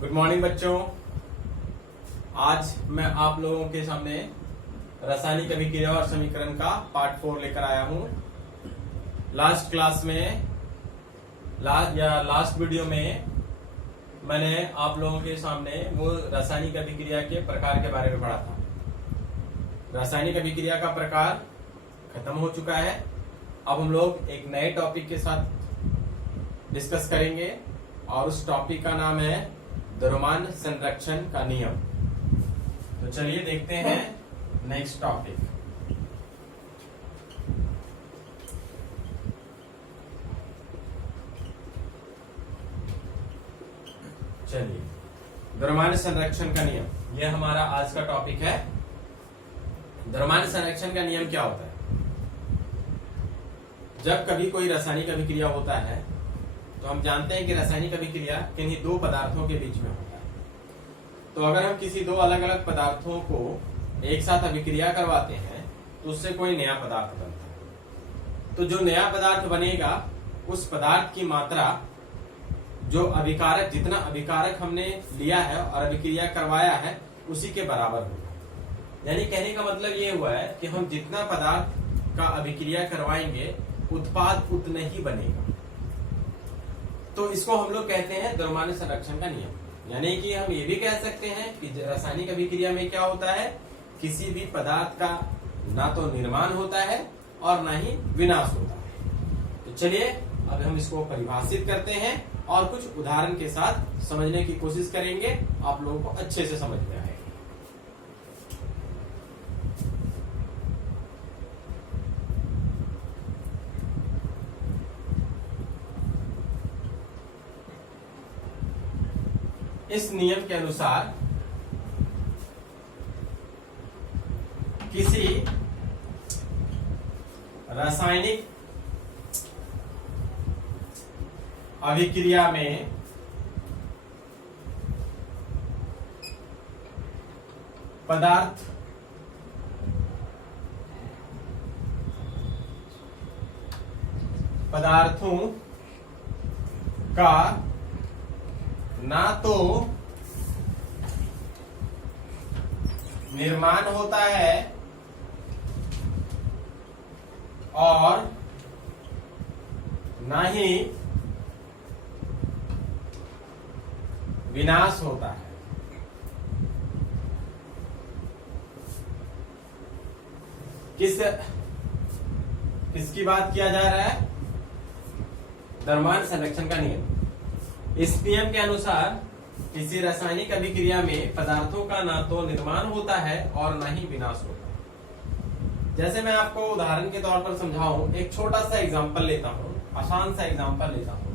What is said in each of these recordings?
Good morning बच्चों। आज मैं आप लोगों के सामने रासायनिक अभिक्रिया और समीकरण का पार्ट 4 लेकर आया हूं। लास्ट क्लास में लास्ट वीडियो में मैंने आप लोगों के सामने वो रासायनिक अभिक्रिया के प्रकार के बारे में पढ़ा था। रासायनिक अभिक्रिया का प्रकार खत्म हो चुका है। अब हम लोग एक नए टॉपिक के साथ डिस्कस करेंगे और उस टॉपिक का नाम है द्रव्यमान संरक्षण का नियम। तो चलिए देखते हैं नेक्स्ट टॉपिक। चलिए, द्रव्यमान संरक्षण का नियम, यह हमारा आज का टॉपिक है। द्रव्यमान संरक्षण का नियम क्या होता है? जब कभी कोई रासायनिक अभिक्रिया होता है तो हम जानते हैं कि रासायनिक अभिक्रिया किन्हीं दो पदार्थों के बीच में होता है। तो अगर हम किसी दो अलग अलग पदार्थों को एक साथ अभिक्रिया करवाते हैं तो उससे कोई नया पदार्थ बनता है। तो जो नया पदार्थ बनेगा उस पदार्थ की मात्रा जो अभिकारक, जितना अभिकारक हमने लिया है और अभिक्रिया करवाया है उसी के बराबर होगा। यानी कहने का मतलब ये हुआ है कि हम जितना पदार्थ का अभिक्रिया करवाएंगे उत्पाद उतना ही बनेगा। तो इसको हम लोग कहते हैं द्रव्यमान संरक्षण का नियम। यानी कि हम ये भी कह सकते हैं कि रासायनिक अभिक्रिया में क्या होता है, किसी भी पदार्थ का ना तो निर्माण होता है और ना ही विनाश होता है। तो चलिए अब हम इसको परिभाषित करते हैं और कुछ उदाहरण के साथ समझने की कोशिश करेंगे। आप लोगों को अच्छे से समझ में आएगा। इस नियम के अनुसार किसी रासायनिक अभिक्रिया में पदार्थों का ना तो निर्माण होता है और ना ही विनाश होता है। किसकी बात किया जा रहा है? द्रव्यमान संरक्षण का नियम। इस नियम के अनुसार किसी रासायनिक अभिक्रिया में पदार्थों का ना तो निर्माण होता है और ना ही विनाश होता है। जैसे मैं आपको उदाहरण के तौर पर समझाऊं, एक छोटा सा एग्जांपल लेता हूं, आसान सा एग्जांपल लेता हूं।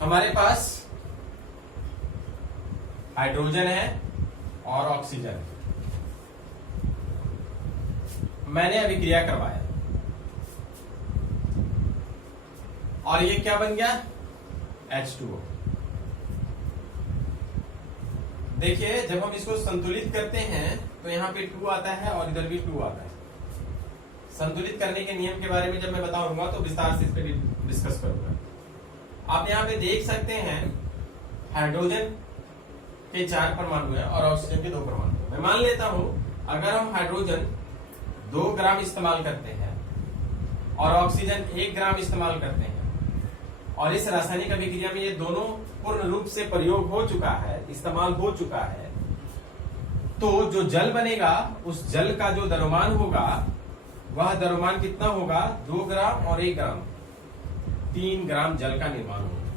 हमारे पास हाइड्रोजन है और ऑक्सीजन है। मैंने अभिक्रिया करवाया और ये क्या बन गया? H2O। देखिए, जब हम इसको संतुलित करते हैं तो यहाँ पे 2 आता है और इधर भी 2 आता है। संतुलित करने के नियम के बारे में जब मैं बताऊंगा तो विस्तार से इस पे डिस्कस करूंगा। आप यहाँ पे देख सकते हैं हाइड्रोजन के 4 परमाणु हैं और ऑक्सीजन के 2 परमाणु हैं। मैं मान लेता हूं अगर हम हाइड्रोजन 2 ग्राम इस्तेमाल करते हैं और ऑक्सीजन 1 ग्राम इस्तेमाल करते हैं और इस रासायनिक अभिक्रिया में ये दोनों पूर्ण रूप से प्रयोग हो चुका है, इस्तेमाल हो चुका है, तो जो जल बनेगा उस जल का जो द्रव्यमान होगा वह द्रव्यमान कितना होगा? 2 ग्राम और 1 ग्राम, 3 ग्राम जल का निर्माण होगा।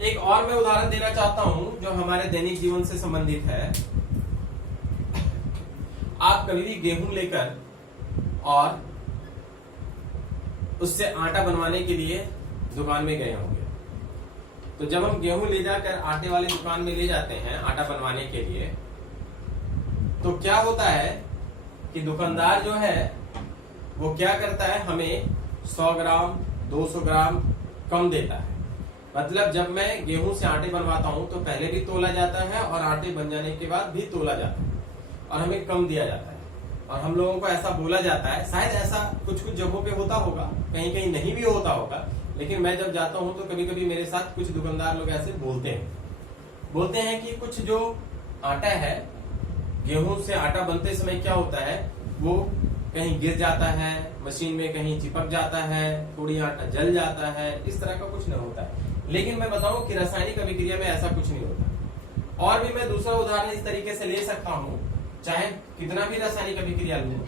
एक और मैं उदाहरण देना चाहता हूं जो हमारे दैनिक जीवन से संबंधित है। आप कभी भी गेहूं लेकर और उससे आटा बनवाने के लिए दुकान में गए होंगे। तो जब हम गेहूं ले जाकर आटे वाली दुकान में ले जाते हैं आटा बनवाने के लिए, तो क्या होता है कि दुकानदार जो है वो क्या करता है, हमें 100 ग्राम 200 ग्राम कम देता है। मतलब जब मैं गेहूं से आटे बनवाता हूं तो पहले भी तोला जाता है और आटे बन जाने के बाद भी तोला जाता है और हमें कम दिया जाता है। और हम लोगों को ऐसा बोला जाता है, शायद ऐसा कुछ कुछ जगहों पे होता होगा, कहीं कहीं नहीं भी होता होगा, लेकिन मैं जब जाता हूं तो कभी कभी मेरे साथ कुछ दुकानदार लोग ऐसे बोलते हैं कि कुछ जो आटा है, गेहूं से आटा बनते समय क्या होता है, वो कहीं गिर जाता है मशीन में, कहीं चिपक जाता है, थोड़ी आटा जल जाता है, इस तरह का कुछ नहीं होता है। लेकिन मैं बताऊं कि रासायनिक अभिक्रिया में ऐसा कुछ नहीं होता। और भी मैं दूसरा उदाहरण इस तरीके से ले सकता हूं, चाहे कितना भी रासायनिक अभिक्रिया लूं,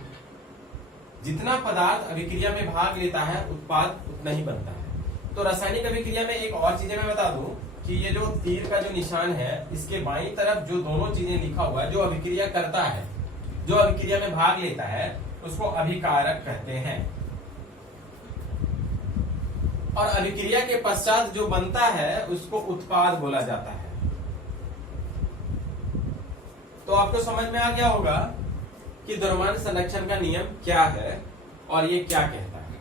जितना पदार्थ अभिक्रिया में भाग लेता है उत्पाद उतना ही बनता है। तो रासायनिक अभिक्रिया में एक और चीजें मैं बता दूं कि ये जो तीर का जो निशान है, इसके बाईं तरफ जो दोनों चीजें लिखा हुआ है, जो अभिक्रिया करता है, जो अभिक्रिया में भाग लेता है, उसको अभिकारक कहते हैं। और अभिक्रिया के पश्चात जो बनता है उसको उत्पाद बोला जाता है। तो आपको समझ में आ गया होगा कि द्रव्यमान संरक्षण का नियम क्या है और ये क्या कहता है।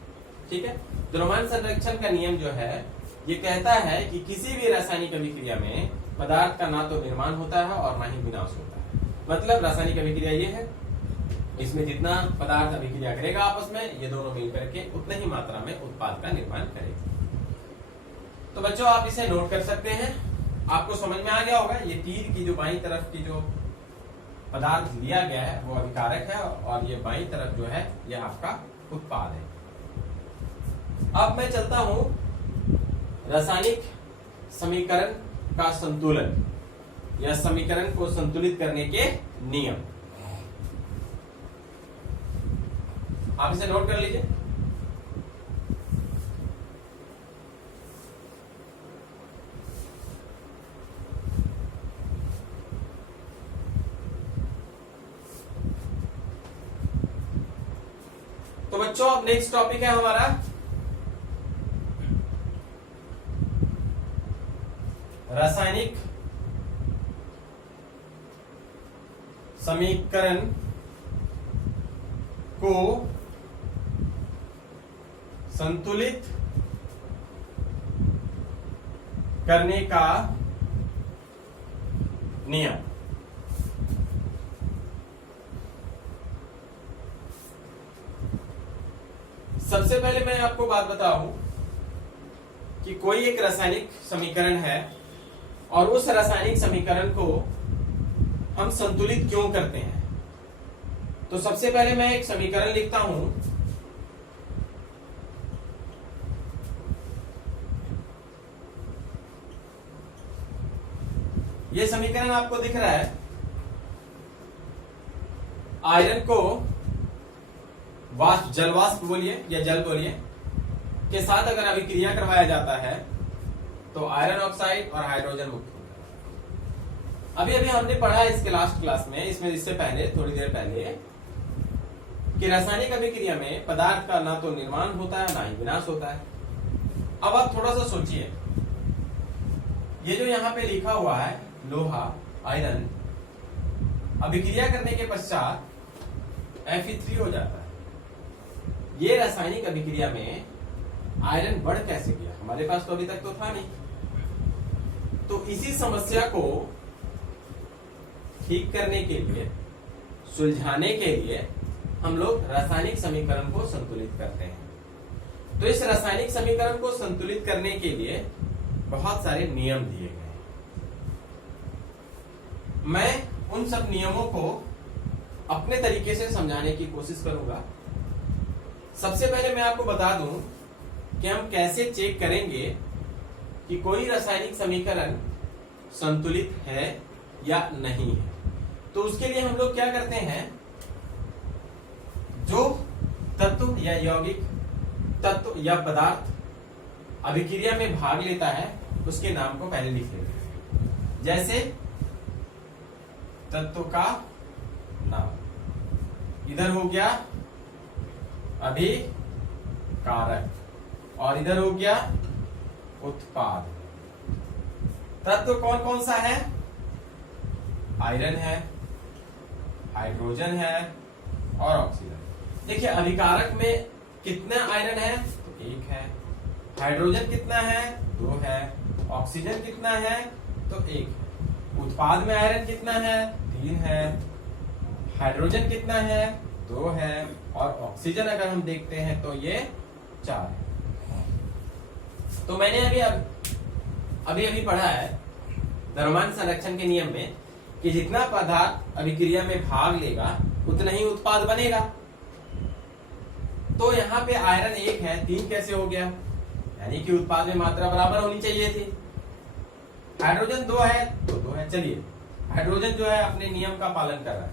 ठीक है, द्रव्यमान संरक्षण का नियम जो है ये कहता है कि किसी भी रासायनिक अभिक्रिया में पदार्थ का ना तो निर्माण होता है और ना ही विनाश होता है। मतलब रासायनिक अभिक्रिया ये है, इसमें जितना पदार्थ अभिक्रिया करेगा आपस में, ये दोनों मिलकर के उतने ही मात्रा में उत्पाद का निर्माण करेगा। तो बच्चों आप इसे नोट कर सकते हैं, आपको समझ में आ गया होगा। ये तीर की जो बाईं तरफ की जो पदार्थ लिया गया है वो अभिकारक है और ये बाईं तरफ जो है ये आपका उत्पाद है। अब मैं चलता हूं रासायनिक समीकरण का संतुलन या समीकरण को संतुलित करने के नियम। आप इसे नोट कर लीजिए। तो बच्चों अब नेक्स्ट टॉपिक है हमारा रासायनिक समीकरण को संतुलित करने का नियम। सबसे पहले मैं आपको बात बताऊं कि कोई एक रासायनिक समीकरण है और उस रासायनिक समीकरण को हम संतुलित क्यों करते हैं। तो सबसे पहले मैं एक समीकरण लिखता हूं, ये समीकरण आपको दिख रहा है। आयरन को वाष्प, जलवाष्प बोलिए या जल बोलिए, के साथ अगर अभिक्रिया करवाया जाता है तो आयरन ऑक्साइड और हाइड्रोजन मुक्त होगा। अभी अभी हमने पढ़ा इसके लास्ट क्लास में, इसमें इससे पहले थोड़ी देर पहले, कि रासायनिक अभिक्रिया में पदार्थ का ना तो निर्माण होता है ना ही विनाश होता है। अब आप थोड़ा सा सोचिए, ये जो यहाँ पे लिखा हुआ है लोहा, आयरन, अभिक्रिया करने के पश्चात Fe3 हो जाता है। ये रासायनिक अभिक्रिया में आयरन बढ़ कैसे गया, हमारे पास तो अभी तक तो था नहीं। तो इसी समस्या को ठीक करने के लिए, सुलझाने के लिए हम लोग रासायनिक समीकरण को संतुलित करते हैं। तो इस रासायनिक समीकरण को संतुलित करने के लिए बहुत सारे नियम दिए गए हैं। मैं उन सब नियमों को अपने तरीके से समझाने की कोशिश करूंगा। सबसे पहले मैं आपको बता दूं कि हम कैसे चेक करेंगे कि कोई रासायनिक समीकरण संतुलित है या नहीं है। तो उसके लिए हम लोग क्या करते हैं, जो तत्व या यौगिक तत्व या पदार्थ अभिक्रिया में भाग लेता है उसके नाम को पहले लिख लेते हैं। जैसे तत्व का नाम, इधर हो गया अभिकारक और इधर हो गया उत्पाद। तत्व कौन कौन सा है, आयरन है, हाइड्रोजन है और ऑक्सीजन। देखिए अभिकारक में कितना आयरन है, तो 1 है। हाइड्रोजन कितना है, 2 है। ऑक्सीजन कितना है, तो 1 है। उत्पाद में आयरन कितना है, 3 है। हाइड्रोजन कितना है, 2 है, और ऑक्सीजन अगर हम देखते हैं तो ये 4 है। तो मैंने अभी पढ़ा है द्रव्यमान संरक्षण के नियम में कि जितना पदार्थ अभिक्रिया में भाग लेगा उतना ही उत्पाद बनेगा। तो यहाँ पे आयरन 1 है, 3 कैसे हो गया? यानी कि उत्पाद में मात्रा बराबर होनी चाहिए थी। हाइड्रोजन 2 है तो 2 है। चलिए, हाइड्रोजन जो है अपने नियम का पालन कर रहा है।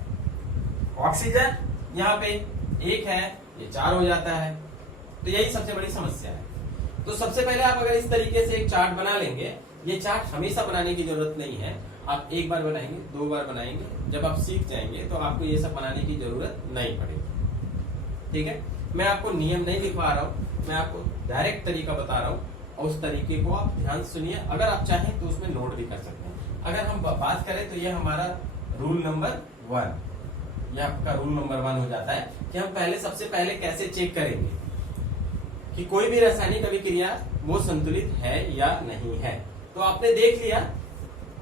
ऑक्सीजन यहाँ पे 1 है, ये 4 हो जाता है। तो यही सबसे बड़ी समस्या है। तो सबसे पहले आप अगर इस तरीके से एक चार्ट बना लेंगे, ये चार्ट हमेशा बनाने की जरूरत नहीं है, आप एक बार बनाएंगे, 2 बार बनाएंगे, जब आप सीख जाएंगे तो आपको ये सब बनाने की जरूरत नहीं पड़ेगी। ठीक है, मैं आपको नियम नहीं लिखवा रहा हूँ, मैं आपको डायरेक्ट तरीका बता रहा हूँ, और उस तरीके को आप ध्यान से सुनिए। अगर आप चाहें तो उसमें नोट भी कर सकते हैं। अगर हम बात करें तो ये हमारा रूल नंबर 1, ये आपका रूल नंबर 1 हो जाता है कि हम सबसे पहले कैसे चेक करेंगे कि कोई भी रासायनिक अभिक्रिया वो संतुलित है या नहीं है। तो आपने देख लिया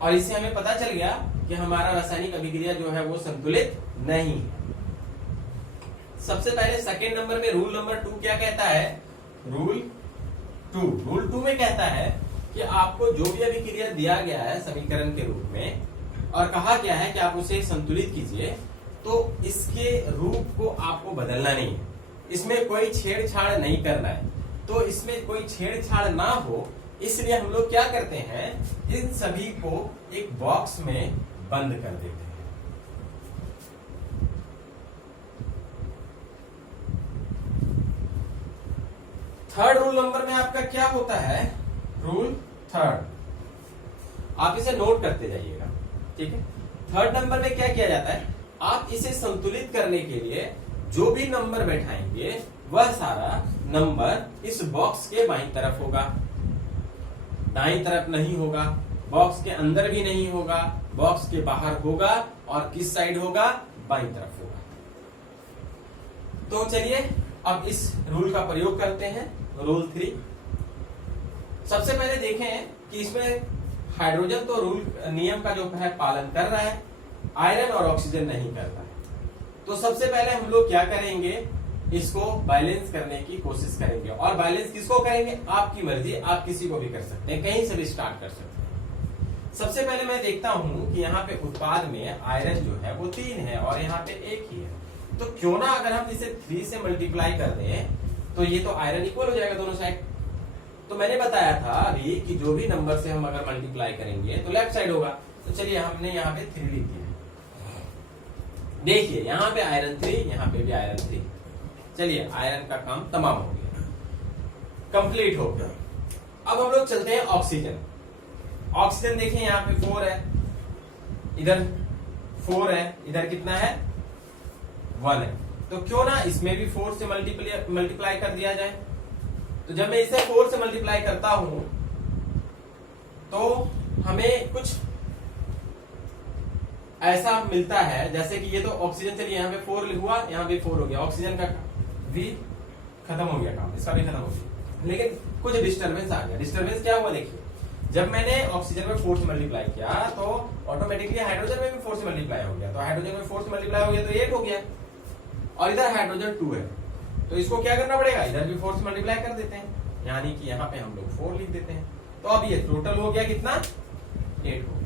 और इससे हमें पता चल गया कि हमारा रासायनिक अभिक्रिया जो है वो संतुलित नहीं है। सबसे पहले सेकेंड नंबर में रूल नंबर 2 क्या कहता है? रूल 2 में कहता है कि आपको जो भी अभिक्रिया दिया गया है समीकरण के रूप में और कहा गया है कि आप उसे संतुलित कीजिए, तो इसके रूप को आपको बदलना नहीं है, इसमें कोई छेड़छाड़ नहीं करना है। तो इसमें कोई छेड़छाड़ ना हो इसलिए हम लोग क्या करते हैं, इन सभी को एक बॉक्स में बंद कर देते हैं। थर्ड रूल नंबर में आपका क्या होता है? रूल 3, आप इसे नोट करते जाइएगा। ठीक है, थर्ड नंबर में क्या किया जाता है, आप इसे संतुलित करने के लिए जो भी नंबर बैठाएंगे वह सारा नंबर इस बॉक्स के बाईं तरफ होगा, दाईं तरफ नहीं होगा, बॉक्स के अंदर भी नहीं होगा, बॉक्स के बाहर होगा, और किस साइड होगा? बाईं तरफ होगा। तो चलिए अब इस रूल का प्रयोग करते हैं। रूल 3, सबसे पहले देखें कि इसमें हाइड्रोजन तो रूल नियम का जो है पालन कर रहा है, आयरन और ऑक्सीजन नहीं करता है। तो सबसे पहले हम लोग क्या करेंगे, इसको बैलेंस करने की कोशिश करेंगे। और बैलेंस किसको करेंगे? आपकी मर्जी, आप किसी को भी कर सकते हैं, कहीं से भी स्टार्ट कर सकते हैं। सबसे पहले मैं देखता हूं कि यहाँ पे उत्पाद में आयरन जो है वो 3 है और यहाँ पे 1 ही है। तो क्यों ना अगर हम इसे 3 से मल्टीप्लाई कर दें तो ये तो आयरन इक्वल हो जाएगा दोनों साइड। तो मैंने बताया था अभी कि जो भी नंबर से हम अगर मल्टीप्लाई करेंगे तो लेफ्ट साइड होगा। तो चलिए हमने यहाँ पे 3 लिख दिया। देखिए यहाँ पे आयरन 3, यहाँ पे भी आयरन 3। चलिए आयरन का काम तमाम हो गया, कंप्लीट हो गया। अब हम लोग चलते हैं ऑक्सीजन। ऑक्सीजन देखिए यहाँ पे 4 है, इधर 4 है, इधर कितना है? 1 है। तो क्यों ना इसमें भी 4 से मल्टीप्लाई कर दिया जाए। तो जब मैं इसे 4 से मल्टीप्लाई करता हूं तो हमें कुछ ऐसा मिलता है जैसे कि ये तो ऑक्सीजन, चलिए यहाँ पे 4 हुआ, यहाँ पे 4 हो गया, ऑक्सीजन का भी खत्म हो गया काम, इसका भी खत्म हो गया, लेकिन कुछ डिस्टर्बेंस आ गया। डिस्टर्बेंस क्या हुआ? देखिए जब मैंने ऑक्सीजन में 4 से मल्टीप्लाई किया तो ऑटोमेटिकली हाइड्रोजन में भी 4 से मल्टीप्लाई हो गया। तो हाइड्रोजन में 4 से मल्टीप्लाई हो गया तो 8 हो गया, और इधर हाइड्रोजन 2 है। तो इसको क्या करना पड़ेगा? इधर भी 4 से मल्टीप्लाई कर देते हैं, यानी कि यहाँ पे हम लोग 4 लिख देते हैं। तो अब ये टोटल हो गया कितना? 8 हो गया।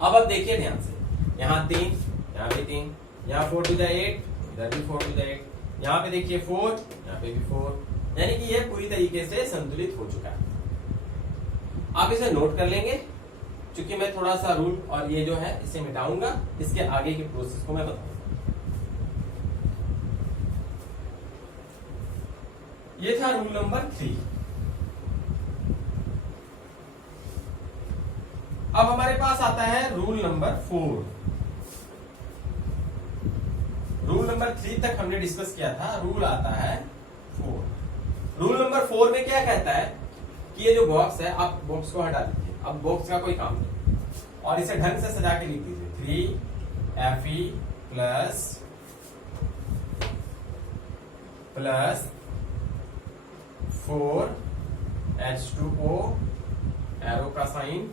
अब देखिए ध्यान से, यहाँ 3, यहाँ भी 3, यहाँ 4 टू द 8, इधर भी 4 टू द 8, यहाँ पे देखिए 4, यहाँ पे भी 4, यानी कि ये पूरी तरीके से संतुलित हो चुका है। आप इसे नोट कर लेंगे, क्योंकि मैं थोड़ा सा रूल और ये जो है इसे मिटाऊंगा, इसके आगे की प्रोसेस को मैं बताऊंगा। ये था रूल नंबर 3। अब हमारे पास आता है रूल नंबर 4। रूल नंबर 3 तक हमने डिस्कस किया था, रूल आता है 4। रूल नंबर 4 में क्या कहता है कि ये जो बॉक्स है, आप बॉक्स को हटा दीजिए, अब बॉक्स का कोई काम नहीं, और इसे ढंग से सजा के लिख दीजिए। 3Fe प्लस 4H2O, एरो का साइन,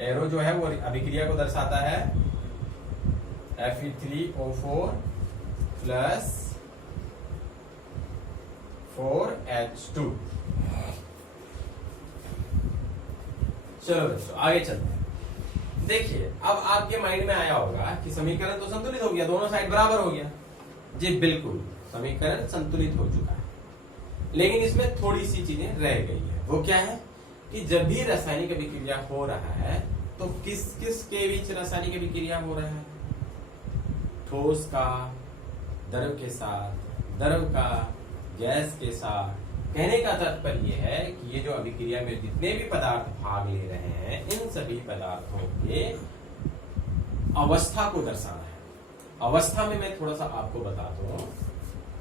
एरो जो है वो अभिक्रिया को दर्शाता है, Fe3O4 प्लस 4H2। चलो बच्चों आगे चलते हैं। देखिए अब आपके माइंड में आया होगा कि समीकरण तो संतुलित हो गया, दोनों साइड बराबर हो गया। जी बिल्कुल, समीकरण संतुलित हो चुका है, लेकिन इसमें थोड़ी सी चीजें रह गई है। वो क्या है कि जब भी रासायनिक अभिक्रिया हो रहा है तो किस किस के बीच रासायनिक अभिक्रिया हो रहा है? ठोस का द्रव के साथ, द्रव का गैस के साथ। कहने का तात्पर्य यह है कि ये जो अभिक्रिया में जितने भी पदार्थ भाग ले रहे हैं, इन सभी पदार्थों के अवस्था को दर्शाना है। अवस्था में मैं थोड़ा सा आपको बता दूं,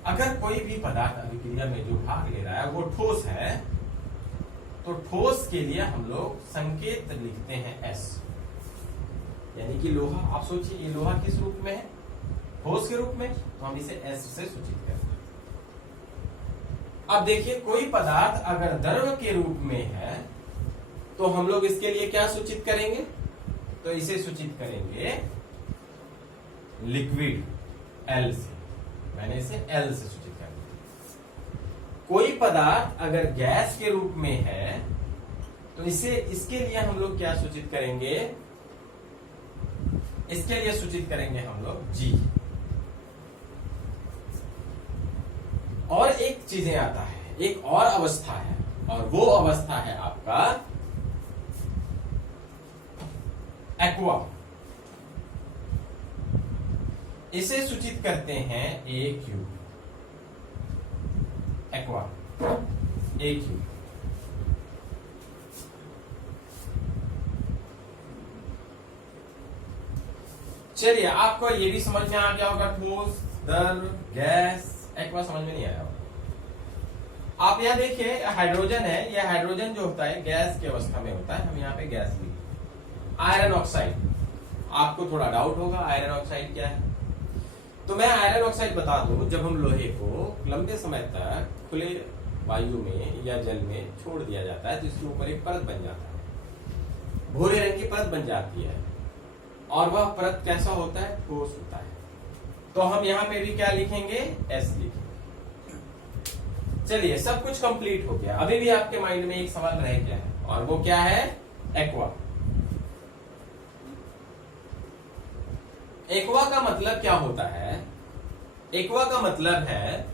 अगर कोई भी पदार्थ अभिक्रिया में जो भाग ले रहा है वो ठोस है, तो ठोस के लिए हम लोग संकेत लिखते हैं S, यानी कि लोहा। आप सोचिए ये लोहा किस रूप में है? ठोस के रूप में, तो हम इसे S से सूचित करते हैं। अब देखिए कोई पदार्थ अगर द्रव के रूप में है तो हम लोग इसके लिए क्या सूचित करेंगे? तो इसे सूचित करेंगे लिक्विड L से। मैंने इसे L से सूचित कर दिया। कोई पदार्थ अगर गैस के रूप में है तो इसे, इसके लिए हम लोग क्या सूचित करेंगे? इसके लिए सूचित करेंगे हम लोग G। और एक चीजें आता है, एक और अवस्था है, और वो अवस्था है आपका एक्वा। इसे सूचित करते हैं AQ, एक्वा AQ। चलिए आपको ये भी समझ में आ गया होगा, ठोस, द्रव, गैस, एक्वा समझ में नहीं आया होगा। आप यहाँ देखिए हाइड्रोजन है, यह हाइड्रोजन जो होता है गैस की अवस्था में होता है, हम यहाँ पे गैस लिखे। आयरन ऑक्साइड, आपको थोड़ा डाउट होगा आयरन ऑक्साइड क्या है, तो मैं आयरन ऑक्साइड बता दूं, जब हम लोहे को लंबे समय तक खुले वायु में या जल में छोड़ दिया जाता है तो इसके ऊपर एक परत बन जाता है, भूरे रंग की परत बन जाती है, और वह परत कैसा होता है? ठोस होता है। तो हम यहाँ पे भी क्या लिखेंगे? S लिखेंगे। चलिए सब कुछ कंप्लीट हो गया। अभी भी आपके माइंड में एक सवाल रह गया है, और वो क्या है? एक्वा। एक्वा का मतलब क्या होता है? एक्वा का मतलब है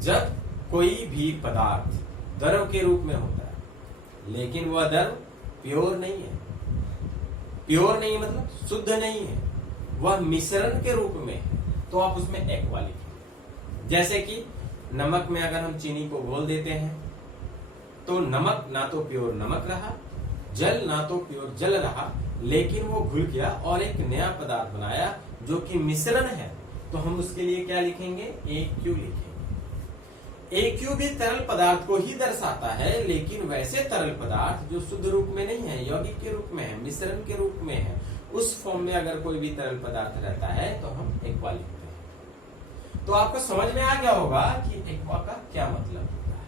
जब कोई भी पदार्थ द्रव के रूप में होता है, लेकिन वह द्रव प्योर नहीं है। प्योर नहीं मतलब शुद्ध नहीं है, वह मिश्रण के रूप में है, तो आप उसमें एक्वा लिखें। जैसे कि नमक में अगर हम चीनी को घोल देते हैं तो नमक ना तो प्योर नमक रहा, जल ना तो प्योर जल रहा, लेकिन वो घुल गया और एक नया पदार्थ बनाया जो कि मिश्रण है, तो हम उसके लिए क्या लिखेंगे? AQ लिखेंगे। AQ भी तरल पदार्थ को ही दर्शाता है, लेकिन वैसे तरल पदार्थ जो शुद्ध रूप में नहीं है, यौगिक के रूप में है, मिश्रण के रूप में है, उस फॉर्म में अगर कोई भी तरल पदार्थ रहता है तो हम एक्वा लिखते हैं। तो आपको समझ में आ गया होगा कि एक्वा का क्या मतलब होता है।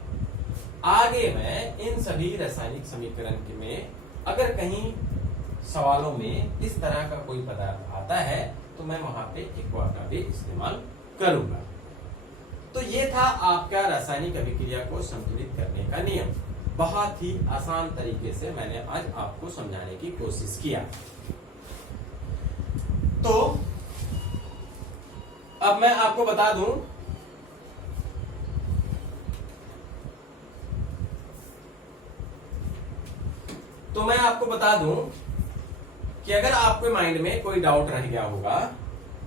आगे मैं इन सभी रासायनिक समीकरण में अगर कहीं सवालों में इस तरह का कोई पदार्थ आता है तो मैं वहां पे एक्वा का भी इस्तेमाल करूंगा। तो ये था आपका रासायनिक अभिक्रिया को संतुलित करने का नियम। बहुत ही आसान तरीके से मैंने आज आपको समझाने की कोशिश किया। तो अब मैं आपको बता दूं, कि अगर आपके माइंड में कोई डाउट रह गया होगा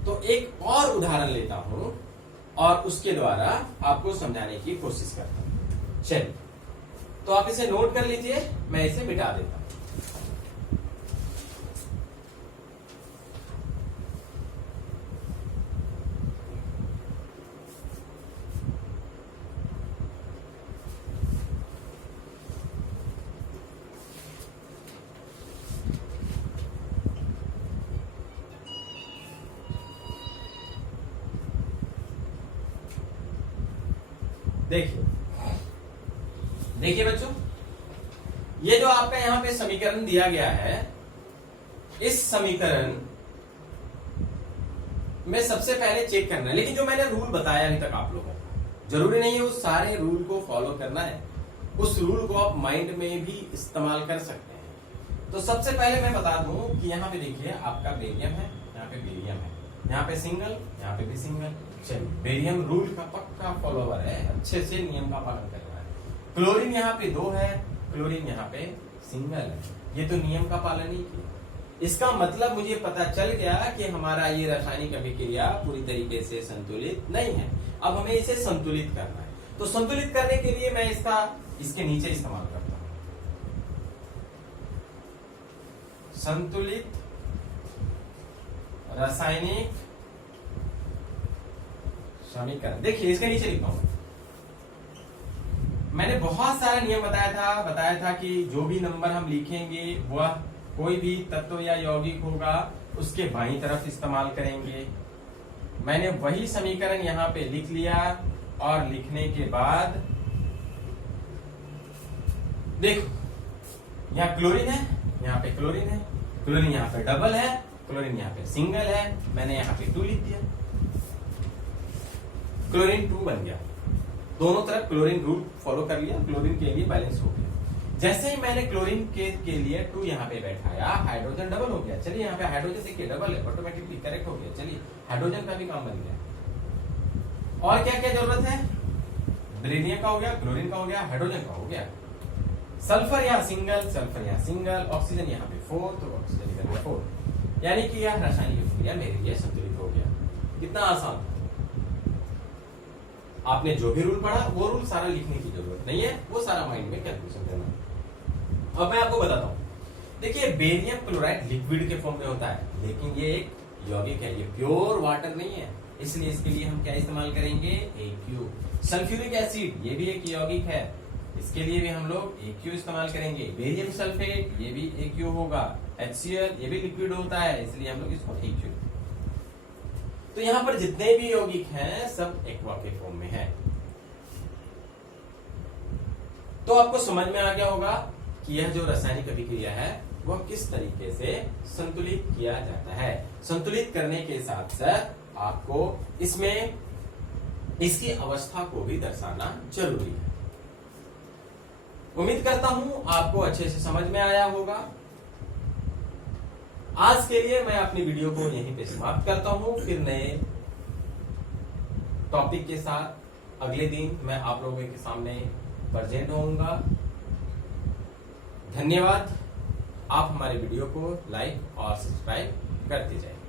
तो एक और उदाहरण लेता हूं और उसके द्वारा आपको समझाने की कोशिश करता हूं। चलिए, तो आप इसे नोट कर लीजिए, मैं इसे मिटा देता हूं। देखिए बच्चों, ये जो आपका यहां पे समीकरण दिया गया है, इस समीकरण में सबसे पहले चेक करना है। लेकिन जो मैंने रूल बताया अभी तक आप लोगों को, जरूरी नहीं है उस सारे रूल को फॉलो करना है, उस रूल को आप माइंड में भी इस्तेमाल कर सकते हैं। तो सबसे पहले मैं बता दूं कि यहाँ पे देखिए आपका बेरियम है, यहाँ पे बेरियम है, यहाँ पे सिंगल, यहाँ पे भी सिंगल। चलिए, बेरियम रूल का पक्का फॉलोवर है, अच्छे से नियम का पालन कर रहा है। क्लोरीन यहाँ पे 2 है, क्लोरीन यहाँ पे सिंगल है, ये तो नियम का पालन ही किया। इसका मतलब मुझे पता चल गया कि हमारा ये रासायनिक अभिक्रिया पूरी तरीके से संतुलित नहीं है। अब हमें इसे संतुलित करना है। तो संतुलित करने के लिए मैं इसके नीचे इस्तेमाल करता हूं संतुलित रासायनिक समीकरण। देखिए इसके नीचे लिखता हूं, मैंने बहुत सारा नियम बताया था कि जो भी नंबर हम लिखेंगे वह कोई भी तत्व या यौगिक होगा उसके बाईं तरफ इस्तेमाल करेंगे। मैंने वही समीकरण यहाँ पे लिख लिया और लिखने के बाद देखो यहाँ क्लोरीन है, यहाँ पे क्लोरीन है, क्लोरीन यहाँ पे डबल है, क्लोरीन यहाँ पे सिंगल है, मैंने यहाँ पे 2 लिख दिया, क्लोरीन 2 बन गया। दोनों तरफ क्लोरीन रूल फॉलो कर लिया, क्लोरीन के लिए बैलेंस हो गया। जैसे ही मैंने क्लोरीन के लिए 2 यहाँ पे बैठाया, हाइड्रोजन डबल हो गया। चलिए यहाँ पे हाइड्रोजन देखिए डबल है, ऑटोमेटिकली करेक्ट हो गया। चलिए हाइड्रोजन का भी काम बन गया। और क्या क्या जरूरत है? बेरिलियम का हो गया, क्लोरीन का हो गया, हाइड्रोजन का हो गया। सल्फर यहाँ सिंगल, सल्फर यहाँ सिंगल, ऑक्सीजन यहाँ पे 4, तो ऑक्सीजन इधर पे 4, यानी कि यह रासायनिक अभिक्रिया मेरे लिए संतुलित हो गया। कितना आसान। आपने जो भी रूल पढ़ा वो रूल सारा लिखने की जरूरत नहीं है, वो सारा माइंड में कैलकुलेशन करना। अब मैं आपको बताता हूँ, देखिए बेरियम क्लोराइड लिक्विड के फॉर्म में होता है, लेकिन ये एक यौगिक है, ये प्योर वाटर नहीं है, इसलिए इसके लिए हम क्या इस्तेमाल करेंगे? AQ। सल्फ्यूरिक एसिड ये भी एक यौगिक है, इसके लिए भी हम लोग AQ इस्तेमाल करेंगे। बेरियम सल्फेट ये भी AQ होगा। HCl ये भी लिक्विड होता है, इसलिए हम लोग इसको AQ। तो यहाँ पर जितने भी यौगिक हैं सब एक्वा के फॉर्म में है। तो आपको समझ में आ गया होगा कि यह जो रासायनिक अभिक्रिया है वह किस तरीके से संतुलित किया जाता है। संतुलित करने के साथ साथ आपको इसमें इसकी अवस्था को भी दर्शाना जरूरी है। उम्मीद करता हूं आपको अच्छे से समझ में आया होगा। आज के लिए मैं अपनी वीडियो को यहीं पे समाप्त करता हूं, फिर नए टॉपिक के साथ अगले दिन मैं आप लोगों के सामने प्रेजेंट होऊंगा। धन्यवाद। आप हमारे वीडियो को लाइक और सब्सक्राइब करते जाइए।